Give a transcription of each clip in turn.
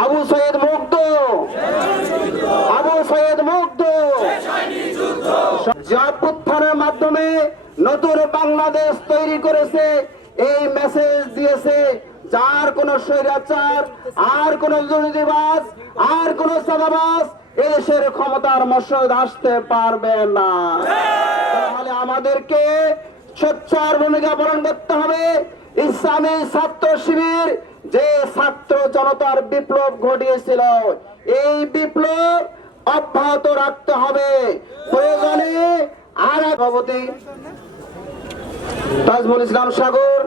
আবু সৈয়দ মুগ্ধ, আবু সৈয়দ মুগ্ধ। অভ্যুত্থানের মাধ্যমে নতুন বাংলাদেশ তৈরি করেছে, এই মেসেজ দিয়েছে যার কোন স্বৈরাচার, আর কোন দুর্নীতিবাজ, আর কোন চাঁদাবাজ এদেশের ক্ষমতার মসনদ আসতে পারবে না। তাহলে আমাদেরকে সোচ্চার ভূমিকা পালন করতে হবে। ইসলামী ছাত্র শিবির যে ছাত্র জনতার বিপ্লব ঘটিয়েছিল, এই বিপ্লব অব্যাহত রাখতে হবে। প্রয়োজনে আর এক সভাপতি তাজমুল ইসলাম সাগর,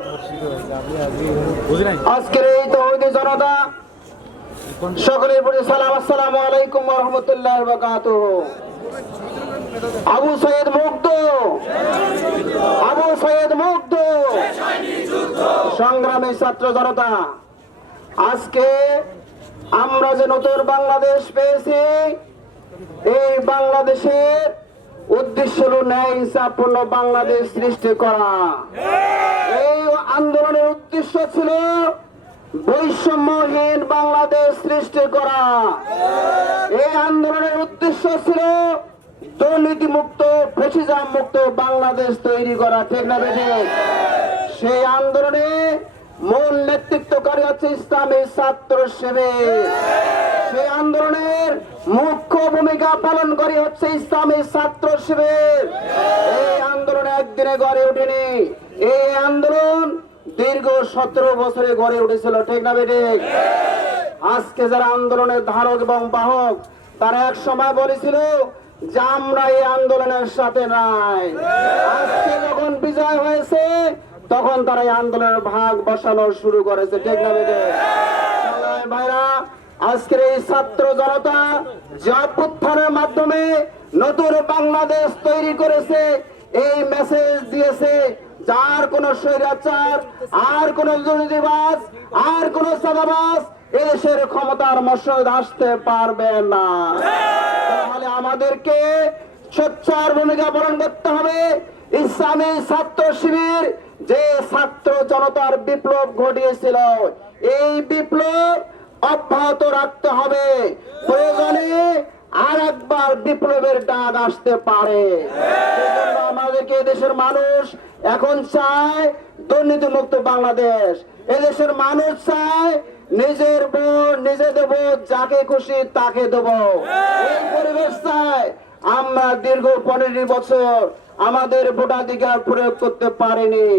আজকের এই তৌহিদি জনতা সকলের প্রতি সালাম, আসসালামু আলাইকুম ওয়া রাহমাতুল্লাহি ওয়া বারাকাতুহু। আবু সৈয়দ মুগ্ধ, আবু সৈয়দ মুগ্ধ। সংগ্রামী ছাত্র জনতা, আজকে আমরা যে নতুন বাংলাদেশ পেয়েছি, এই বাংলাদেশের উদ্দেশ্য হল ন্যায় ইনসাফপূর্ণ বাংলাদেশ সৃষ্টি করা। এই আন্দোলনের উদ্দেশ্য ছিল বৈষম্যহীন বাংলাদেশ সৃষ্টি করা। এই আন্দোলনের উদ্দেশ্য ছিল দুর্নীতি মুক্ত, ফ্যাসিজম মুক্ত বাংলাদেশ তৈরি করা। ঠিক না বেঠিক? সেই আন্দোলনে মূল নেতৃত্বকারী হচ্ছে ইসলামী ছাত্র শিবির। সেই আন্দোলনের মুখ্য ভূমিকা পালনকারী হচ্ছে ইসলামী ছাত্র শিবির। এই আন্দোলন একদিনে গড়ে ওঠেনি, এই আন্দোলন দীর্ঘ 17 বছরে গড়ে উঠেছিল। ঠিক না বেঠিক? আজকে যারা আন্দোলনের ধারক এবং বাহক, তারা এক সময় বলেছিল যে আমরা এই আন্দোলনের সাথে নাই। আজকে যখন বিজয় হয়েছে, তখন তারা এই আন্দোলনের ভাগ বসানো শুরু করেছে। ঠিক না বেঠিক? ভাইরা, আজকের এই ছাত্র জনতা যে অভ্যুত্থানের মাধ্যমে নতুন বাংলাদেশ তৈরি করেছে, এই মেসেজ দিয়েছে যার কোন স্বৈরাচার, আর কোন দুর্নীতিবাজ, আর কোন চাঁদাবাজ এদেশের ক্ষমতার মসনদ আসতে পারবে না। তাহলে আমাদেরকে সোচ্চার ভূমিকা পালন করতে হবে। ইসলামী ছাত্র শিবির যে ছাত্র জনতার বিপ্লব ঘটিয়েছিল, এই বিপ্লব অব্যাহত রাখতে হবে। প্রয়োজনে আর একবার বিপ্লবের ডাক আসতে পারে। আমাদেরকে দেশের মানুষ এখন চায় দুর্নীতি মুক্ত বাংলাদেশ। এদেশের মানুষ চায় নিজের ভোট নিজে দেব, যাকে খুশি তাকে দেব। এই পরিবেশ চায়। আমরা দীর্ঘ 15 বছর আমাদের ভোটাধিকার প্রয়োগ করতে পারিনি।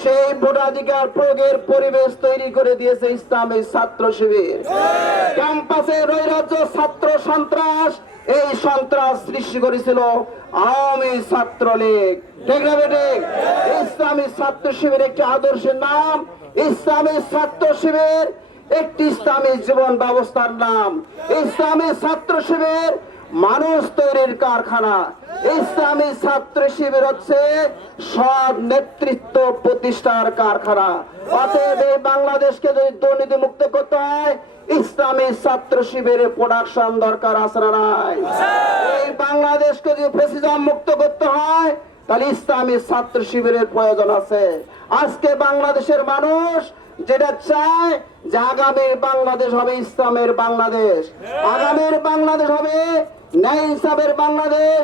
সেই ভোটাধিকার প্রয়োগের পরিবেশ তৈরি করে দিয়েছে ইসলামী ছাত্র শিবির। ক্যাম্পাসে নৈরাজ্য, ছাত্র সন্ত্রাস, এই সন্ত্রাস সৃষ্টি করেছিল আওয়ামী ছাত্রলীগ। ঠিক না বেঠিক? ইসলামী ছাত্র শিবির একটি আদর্শের নাম। ইসলামী ছাত্র শিবির একটি ইসলামী জীবন ব্যবস্থার নাম। ইসলামী ছাত্র শিবির মানুষ তৈরির কারখানা। ইসলামী ছাত্র শিবির হচ্ছে সব নেতৃত্ব প্রতিষ্ঠার কারখানা। অতএব এই বাংলাদেশকে যদি দুর্নীতি মুক্ত করতে হয়, ইসলামী ছাত্র শিবিরের প্রোডাকশন দরকার আছে না নাই? এই বাংলাদেশকে যদি ফ্যাসিজম মুক্ত করতে হয়, তাহলে ইসলামী ছাত্র শিবিরের প্রয়োজন আছে। আজকে বাংলাদেশের মানুষ যেটা চায় যে আগামীর বাংলাদেশ হবে ইসলামের বাংলাদেশ, আগামীর বাংলাদেশ হবে ন্যায় ইনসাফের বাংলাদেশ,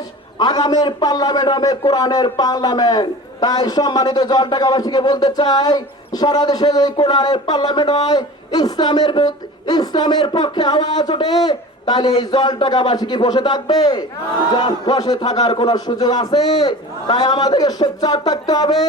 আগামীর পার্লামেন্ট হবে কোরআনের পার্লামেন্ট। তাই সম্মানিত জলঢাকাবাসীকে বলতে চাই, সারা দেশে যদি কোরআনের পার্লামেন্ট হয়, ইসলামের পক্ষে আওয়াজ ওঠে, তাহলে এই জলঢাকাবাসী কি বসে থাকবে? বসে থাকার কোন সুযোগ আছে? তাই আমাদেরকে সোচ্চার থাকতে হবে।